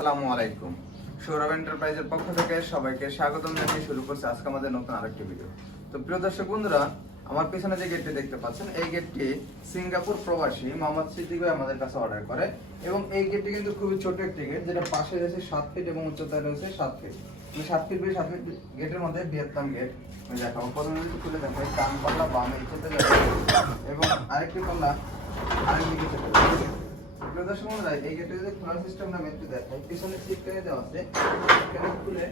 আসসালামু আলাইকুম। সৌরভ এন্টারপ্রাইজের পক্ষ থেকে সবাইকে স্বাগতম জানিয়ে শুরু করছে আজকে আমাদের নতুন আরেকটি ভিডিও তো প্রিয় দর্শক বন্ধুরা, আমার পিছনে যে গেটটি দেখতে পাচ্ছেন, এই গেটটি সিঙ্গাপুর প্রবাসী মোহাম্মদ সিদ্দিক আমাদের কাছে অর্ডার করে এবং এই গেটটি কিন্তু খুবই ছোট একটি গেট যেটা পাশে রয়েছে সাত ফিট এবং উচ্চতায় রয়েছে সাত ফিট মানে সাত ফিট বাই সাত ফিট গেটের মধ্যে ভিয়েতনাম গেট আমি দেখাবো। প্রথমে খুলে দেখাই, ডান পাল্লা বামে চলতে এবং আরেকটি পাল্লা আরেকদিকে চলে দর্শক বন্ধুরা, এই গেটে যদি খোলার সিস্টেমটা একটু দেখাই পিছনে সিট পেয়ে দেওয়া আছে। এখানে খুলে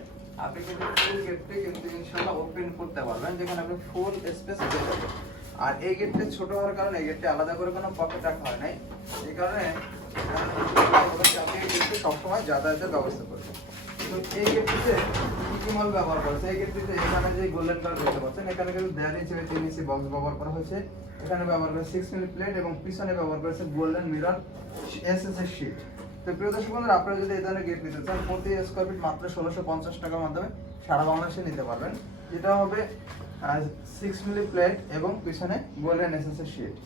আপনি কিন্তু ফুল গেটটি কিন্তু ইনশাআল্লাহ ওপেন করতে পারবেন যেখানে আপনি ফুল আর এই গেটটি ছোট হওয়ার কারণে এই গেটটি আলাদা করে কোনো পকেট রাখা হয় নাই। এই কারণে আপনি সবসময় যাতায়াতের ব্যবস্থা করবেন। এই গেটটিতে কি কি ব্যবহার করেছে এই গেটটিতে এখানে যে গোল্ডেন কালার দেখতে পাচ্ছেন, এখানে কিন্তু দেড় ইঞ্চি ইঞ্চি বক্স ব্যবহার করা হয়েছে। এখানে ব্যবহার করেছে সিক্স মিলি প্লেট এবং পিছনে ব্যবহার করেছে গোল্ডেন মিরর এস এস তো প্রিয় দর্শক আপনারা যদি এই ধরনের গেট নিতে চান, প্রতি স্কোয়ার ফিট মাত্র ষোলোশো পঞ্চাশ টাকার মাধ্যমে সারা বাংলাদেশে নিতে পারবেন। এটা হবে সিক্স মিলি প্লেট এবং পিছনে গোল্ডেন এস এস এর শিট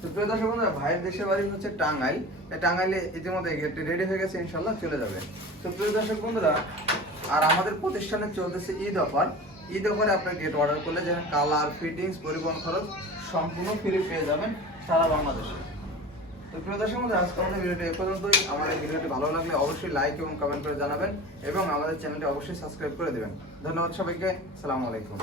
তো প্রিয় দর্শক বন্ধুরা, ভাইয়ের দেশের বাড়ি হচ্ছে টাঙ্গাইল। টাঙ্গাইলে ইতিমধ্যে গেটটি রেডি হয়ে গেছে ইনশাল্লাহ চলে যাবে। তো প্রিয় দর্শক বন্ধুরা, আর আমাদের প্রতিষ্ঠানে চলতেছে ঈদ অফার। ঈদ অফারে আপনার গেট অর্ডার করলে যেখানে কালার ফিটিংস পরিবহন খরচ সম্পূর্ণ ফ্রি পেয়ে যাবেন সারা বাংলাদেশে। তো প্রিয় দর্শক বন্ধুরা, আজকে আমাদের ভিডিওটি এ পর্যন্তই। আমাদের ভিডিওটি ভালো লাগলে অবশ্যই লাইক এবং কমেন্ট করে জানাবেন এবং আমাদের চ্যানেলটি অবশ্যই সাবস্ক্রাইব করে দেবেন। ধন্যবাদ সবাইকে। সালামু আলাইকুম।